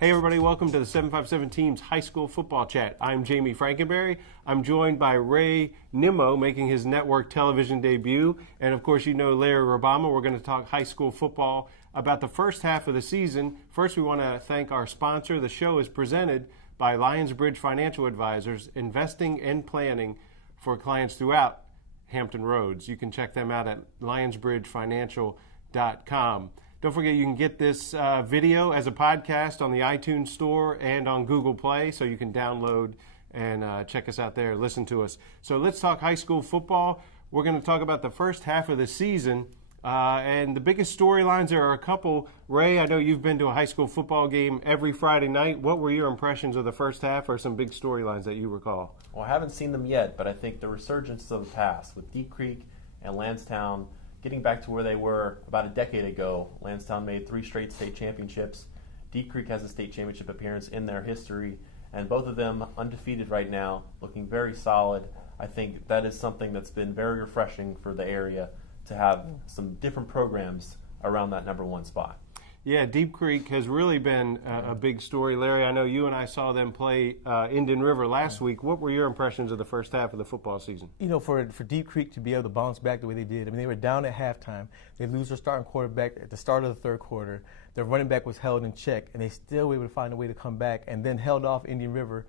Hey everybody, welcome to the 757Teamz High School Football Chat. I'm Jami Frankenberry. I'm joined by Ray Nimmo making his network television debut. And of course you know Larry Rubama. We're going to talk high school football about the first half of the season. First we want to thank our sponsor. The show is presented by Lionsbridge Financial Advisors, investing and planning for clients throughout Hampton Roads. You can check them out at lionsbridgefinancial.com. Don't forget you can get this video as a podcast on the iTunes Store and on Google Play, so you can download and check us out there, listen to us. So let's talk high school football. We're going to talk about the first half of the season, and the biggest storylines. There are a couple. Ray, I know you've been to a high school football game every Friday night. What were your impressions of the first half, or some big storylines that you recall? Well, I haven't seen them yet, but I think the resurgence of the past with Deep Creek and Lansdowne getting back to where they were about a decade ago. Lansdowne made 3 straight state championships. Deep Creek has a state championship appearance in their history, and both of them undefeated right now, looking very solid. I think that is something that's been very refreshing for the area to have some different programs around that number 1 spot. Yeah, Deep Creek has really been a big story. Larry, I know you and I saw them play Indian River last week. What were your impressions of the first half of the football season? You know, for Deep Creek to be able to bounce back the way they did, I mean, they were down at halftime. They lose their starting quarterback at the start of the third quarter. Their running back was held in check, and they still were able to find a way to come back and then held off Indian River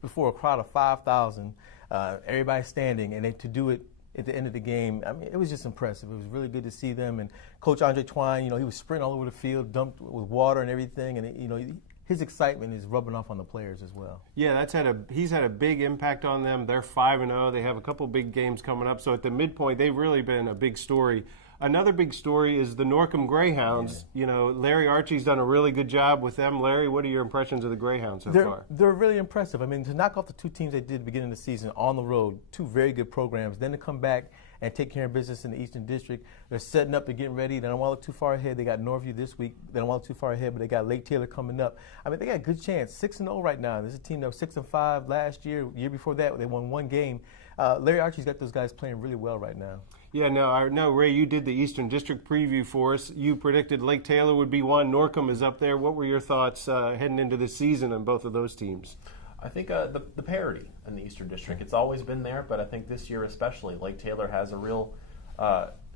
before a crowd of 5,000, everybody standing, and to do it at the end of the game. I mean, it was just impressive. It was really good to see them. And Coach Andre Twine, you know, he was sprinting all over the field, dumped with water and everything. And, you know, his excitement is rubbing off on the players as well. Yeah, he's had a big impact on them. They're 5-0. They have a couple big games coming up. So at the midpoint, they've really been a big story. Another big story is the Norcom Greyhounds. Yeah. You know, Larry Archie's done a really good job with them. Larry, what are your impressions of the Greyhounds so far? They're really impressive. I mean, to knock off the 2 teams they did at the beginning of the season on the road, 2 very good programs, then to come back and take care of business in the Eastern District. They're setting up, they're getting ready. They don't want to look too far ahead. They got Northview this week. They don't want to look too far ahead, but they got Lake Taylor coming up. I mean, they got a good chance. 6-0 right now. This is a team that was 6-5 last year. Year before that, they won 1 game. Larry Archie's got those guys playing really well right now. Yeah, no, I know, Ray, you did the Eastern District preview for us. You predicted Lake Taylor would be one. Norcom is up there. What were your thoughts heading into this season on both of those teams? I think the parity in the Eastern District, it's always been there, but I think this year especially, Lake Taylor has a real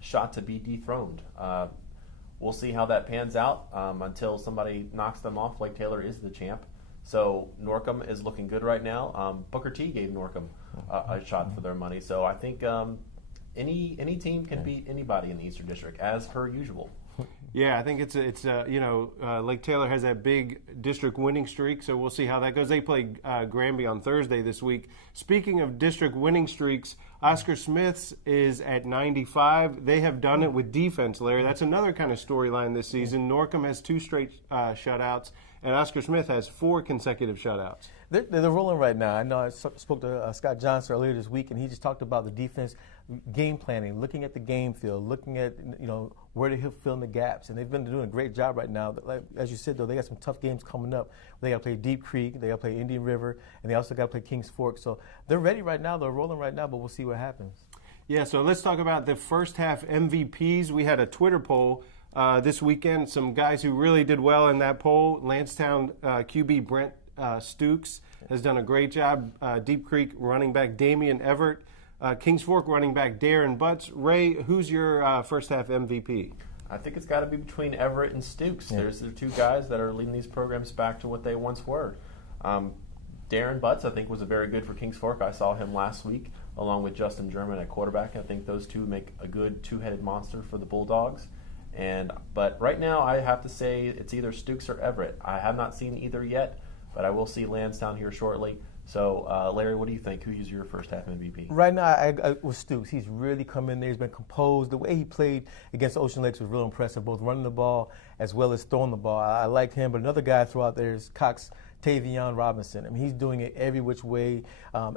shot to be dethroned. We'll see how that pans out until somebody knocks them off. Lake Taylor is the champ. So Norcom is looking good right now. Booker T gave Norcom a shot for their money. So I think any team can beat anybody in the Eastern District, as per usual. Yeah, I think it's Lake Taylor has that big district winning streak, so we'll see how that goes. They play Granby on Thursday this week. Speaking of district winning streaks, Oscar Smith's is at 95. They have done it with defense, Larry. That's another kind of storyline this season. Norcom has 2 straight shutouts, and Oscar Smith has 4 consecutive shutouts. They're rolling right now. I know I spoke to Scott Johnson earlier this week, and he just talked about the defense game planning, looking at the game field, looking at, you know, where to fill in the gaps, and they've been doing a great job right now. Like, as you said, though, they got some tough games coming up. They got to play Deep Creek, they got to play Indian River, and they also got to play Kings Fork. So they're ready right now. They're rolling right now, but we'll see what happens. Yeah, so let's talk about the first half MVPs. We had a Twitter poll this weekend. Some guys who really did well in that poll. Lansdowne QB Brent Stukes has done a great job. Deep Creek running back Damian Everett. Kings Fork running back Darren Butts. Ray, who's your first half MVP? I think it's got to be between Everett and Stukes. Yeah. There's the 2 guys that are leading these programs back to what they once were. Darren Butts, I think, was very good for Kings Fork. I saw him last week along with Justin German at quarterback. I think those 2 make a good 2-headed monster for the Bulldogs. But right now, I have to say it's either Stukes or Everett. I have not seen either yet, but I will see Lansdowne here shortly. So, Larry, what do you think? Who's your first half MVP? Right now, I with Stukes. He's really come in there. He's been composed. The way he played against Ocean Lakes was real impressive, both running the ball as well as throwing the ball. I like him. But another guy I throw out there is Cox Tavion Robinson. I mean, he's doing it every which way.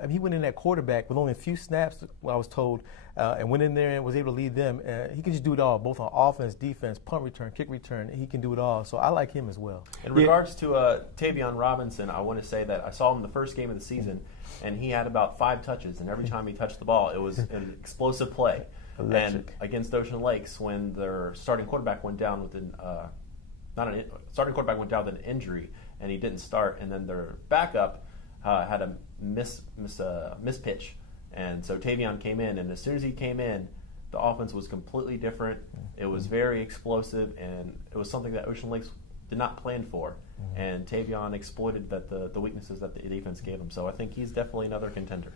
He went in at quarterback with only a few snaps, I was told, and went in there and was able to lead them. He can just do it all, both on offense, defense, punt return, kick return. He can do it all. So I like him as well. In regards to Tavion Robinson, I want to say that I saw him in the first game of the season, and he had about 5 touches, and every time he touched the ball, it was an explosive play. Electric. And against Ocean Lakes, when their starting quarterback went down with starting quarterback went down with an injury, and he didn't start, and then their backup had a mispitch, and so Tavion came in, and as soon as he came in, the offense was completely different. It was very explosive, and it was something that Ocean Lakes did not plan for. And Tavion exploited the weaknesses that the defense gave him. So I think he's definitely another contender.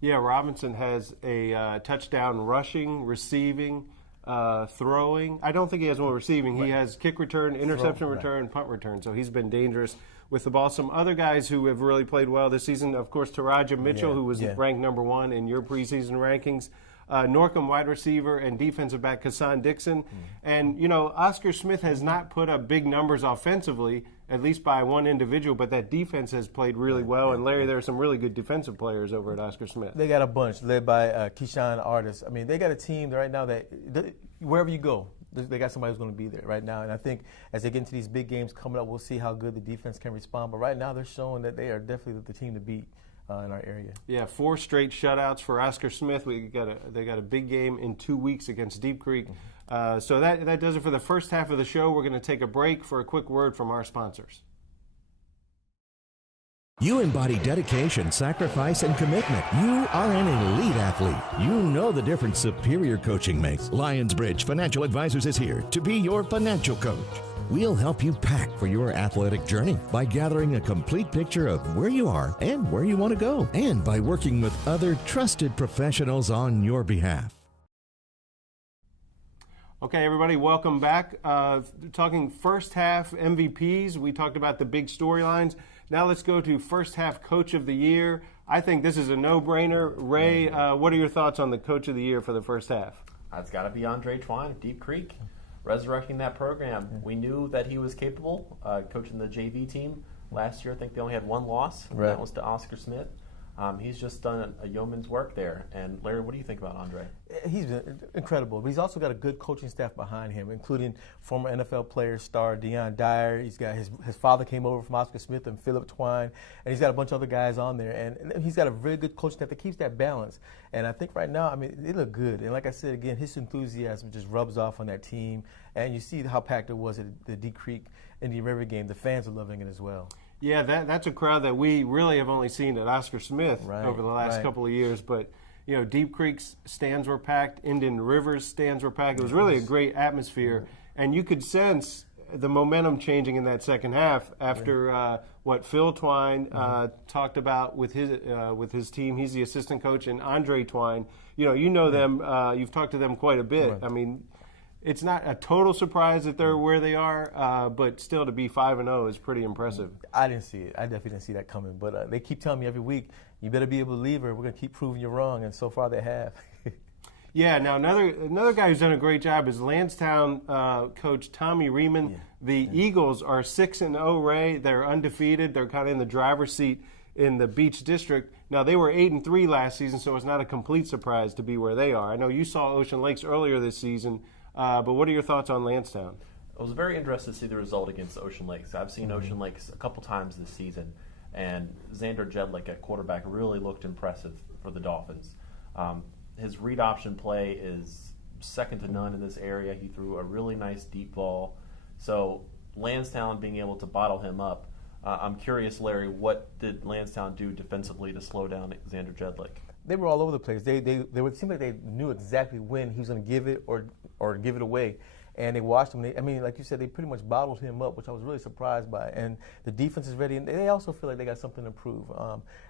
Yeah, Robinson has a touchdown rushing, receiving, throwing. I don't think he has one receiving. He has kick return, interception return, punt return. So he's been dangerous with the ball. Some other guys who have really played well this season, of course, Taraja Mitchell, who was ranked number 1 in your preseason rankings. Norcom wide receiver and defensive back Kassan Dixon. And, you know, Oscar Smith has not put up big numbers offensively, at least by one individual, but that defense has played really well. And, Larry, there are some really good defensive players over at Oscar Smith. They got a bunch led by Keyshawn Artis. I mean, they got a team right now that wherever you go, they got somebody who's going to be there right now. And I think as they get into these big games coming up, we'll see how good the defense can respond. But right now they're showing that they are definitely the team to beat in our area. Yeah, 4 straight shutouts for Oscar Smith. They got a big game in 2 weeks against Deep Creek. So that does it for the first half of the show. We're going to take a break for a quick word from our sponsors. You embody dedication, sacrifice, and commitment. You are an elite athlete. You know the difference superior coaching makes. Lionsbridge Financial Advisors is here to be your financial coach. We'll help you pack for your athletic journey by gathering a complete picture of where you are and where you want to go, and by working with other trusted professionals on your behalf. Okay, everybody, welcome back. Talking first half MVPs. We talked about the big storylines. Now let's go to first half Coach of the Year. I think this is a no-brainer. Ray, what are your thoughts on the Coach of the Year for the first half? It's got to be Andre Twine of Deep Creek, resurrecting that program. We knew that he was capable, coaching the JV team last year. I think they only had 1 loss. Right. That was to Oscar Smith. He's just done a yeoman's work there. And Larry, what do you think about Andre? He's been incredible, but he's also got a good coaching staff behind him, including former NFL player star Deion Dyer. He's got his father came over from Oscar Smith and Philip Twine, and he's got a bunch of other guys on there. And he's got a very good coaching staff that keeps that balance. And I think right now, I mean, they look good. And like I said, again, his enthusiasm just rubs off on that team. And you see how packed it was at the Deep Creek Indian River game. The fans are loving it as well. Yeah, that's a crowd that we really have only seen at Oscar Smith over the last couple of years. But, you know, Deep Creek's stands were packed. Indian River's stands were packed. It was really a great atmosphere. And you could sense the momentum changing in that second half after what Phil Twine talked about with his team. He's the assistant coach, and Andre Twine. You know them. You've talked to them quite a bit. I mean, it's not a total surprise that they're where they are, but still to be 5-0 is pretty impressive. I didn't see it. I definitely didn't see that coming. But they keep telling me every week, you better be a believer. We're going to keep proving you wrong, and so far they have. Yeah, now another guy who's done a great job is Lansdowne coach Tommy Riemann. The Eagles are 6-0, Ray. They're undefeated. They're kind of in the driver's seat in the Beach District. Now, they were 8-3 last season, so it's not a complete surprise to be where they are. I know you saw Ocean Lakes earlier this season. But what are your thoughts on Lansdowne? I was very interested to see the result against Ocean Lakes. I've seen Ocean Lakes a couple times this season, and Xander Jedlick at quarterback really looked impressive for the Dolphins. His read option play is second to none in this area. He threw a really nice deep ball. So Lansdowne being able to bottle him up, I'm curious, Larry, what did Lansdowne do defensively to slow down Xander Jedlick? They were all over the place. They would seem like they knew exactly when he was going to give it or give it away. And they watched him. I mean, like you said, they pretty much bottled him up, which I was really surprised by. And the defense is ready. And they also feel like they got something to prove.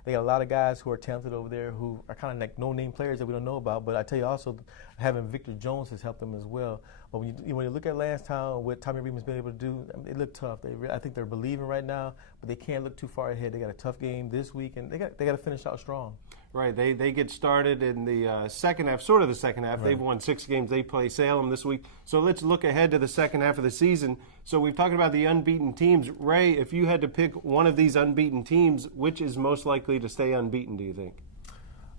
They got a lot of guys who are talented over there who are kind of like no-name players that we don't know about. But I tell you also, having Victor Jones has helped them as well. But when you look at Lansdowne, what Tommy Rieman's been able to do, I mean, they look tough. I think they're believing right now, but they can't look too far ahead. They got a tough game this week, and they got to finish out strong. Right, they get started in the second half, sort of the second half. Right. They've won 6 games. They play Salem this week. So let's look ahead to the second half of the season. So we've talked about the unbeaten teams. Ray, if you had to pick one of these unbeaten teams, which is most likely to stay unbeaten, do you think?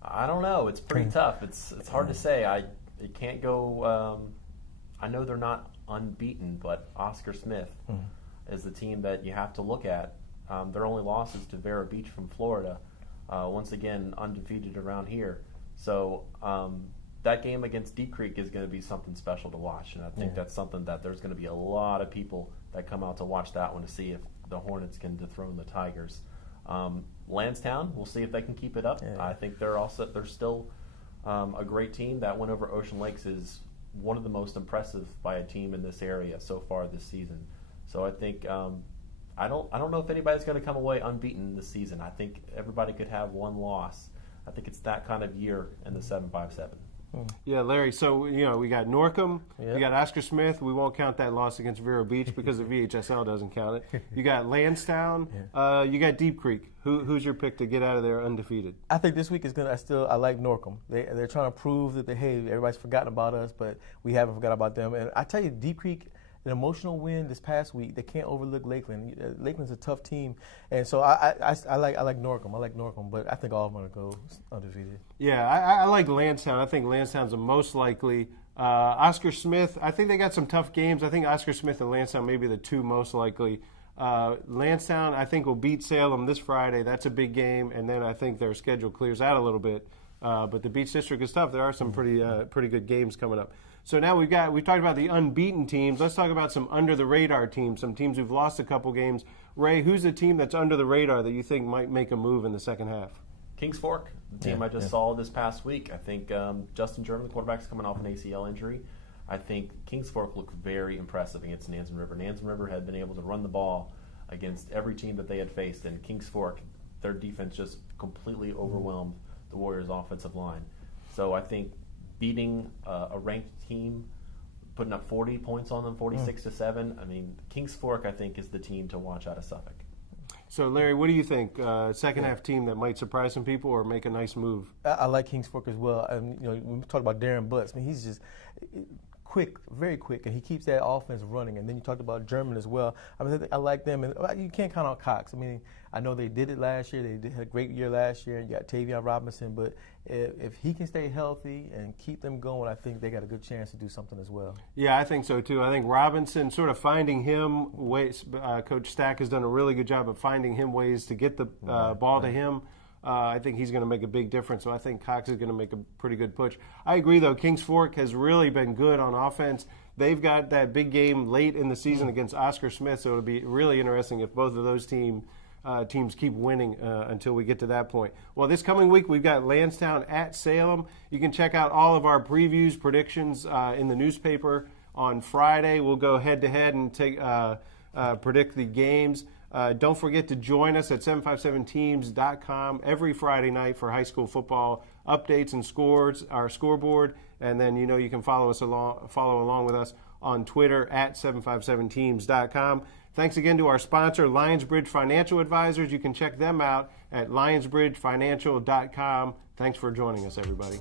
I don't know. It's pretty tough. It's hard to say. It can't go I know they're not unbeaten, but Oscar Smith is the team that you have to look at. Their only loss is to Vero Beach from Florida. Once again, undefeated around here. So that game against Deep Creek is going to be something special to watch, and I think that's something that there's going to be a lot of people that come out to watch that one to see if the Hornets can dethrone the Tigers. Lansdowne, we'll see if they can keep it up. I think they're still a great team. That win over Ocean Lakes is one of the most impressive by a team in this area so far this season. So I think I don't know if anybody's going to come away unbeaten this season. I think everybody could have one loss. I think it's that kind of year in the 757. Yeah, Larry, so, we got Norcom, you got Oscar Smith. We won't count that loss against Vero Beach because the VHSL doesn't count it. You got Lansdowne, you got Deep Creek. Who's your pick to get out of there undefeated? I think this week is going to, I like Norcom. They're trying to prove that, everybody's forgotten about us, but we haven't forgotten about them. And I tell you, Deep Creek, an emotional win this past week. They can't overlook Lakeland. Lakeland's a tough team, and so I like Norcom. I like Norcom, but I think all of them are going to go undefeated. Yeah, I like Lansdowne. I think Lansdowne's the most likely. Oscar Smith, I think they got some tough games. I think Oscar Smith and Lansdowne may be the two most likely. Lansdowne, I think, will beat Salem this Friday. That's a big game, and then I think their schedule clears out a little bit. But the Beach District is tough. There are some pretty good games coming up. So now we've talked about the unbeaten teams. Let's talk about some under-the-radar teams, some teams who've lost a couple games. Ray, who's the team that's under the radar that you think might make a move in the second half? Kings Fork, the team I just saw this past week. I think Justin German, the quarterback, is coming off an ACL injury. I think Kings Fork looked very impressive against Nansen River. Nansen River had been able to run the ball against every team that they had faced, and Kings Fork, their defense just completely overwhelmed the Warriors' offensive line. So I think beating a ranked team, putting up 40 points on them, 46-7. I mean, Kings Fork, I think, is the team to watch out of Suffolk. So, Larry, what do you think? Second half team that might surprise some people or make a nice move? I like Kings Fork as well. And, when we talk about Darren Butts, I mean, he's just quick, very quick, and he keeps that offense running. And then you talked about German as well. I mean, I like them, and you can't count on Cox. I mean, I know they did it last year. They had a great year last year. You got Tavion Robinson, but if he can stay healthy and keep them going, I think they got a good chance to do something as well. Yeah, I think so too. I think Robinson, sort of finding him ways. Coach Stack has done a really good job of finding him ways to get the ball to him. I think he's going to make a big difference. So I think Cox is going to make a pretty good push. I agree, though. Kings Fork has really been good on offense. They've got that big game late in the season against Oscar Smith, so it'll be really interesting if both of those teams keep winning until we get to that point. Well, this coming week, we've got Lansdowne at Salem. You can check out all of our previews, predictions in the newspaper on Friday. We'll go head-to-head and predict the games. Don't forget to join us at 757Teamz.com every Friday night for high school football updates and scores, our scoreboard. And then, you can follow along with us on Twitter at 757Teamz.com. Thanks again to our sponsor, Lionsbridge Financial Advisors. You can check them out at lionsbridgefinancial.com. Thanks for joining us, everybody.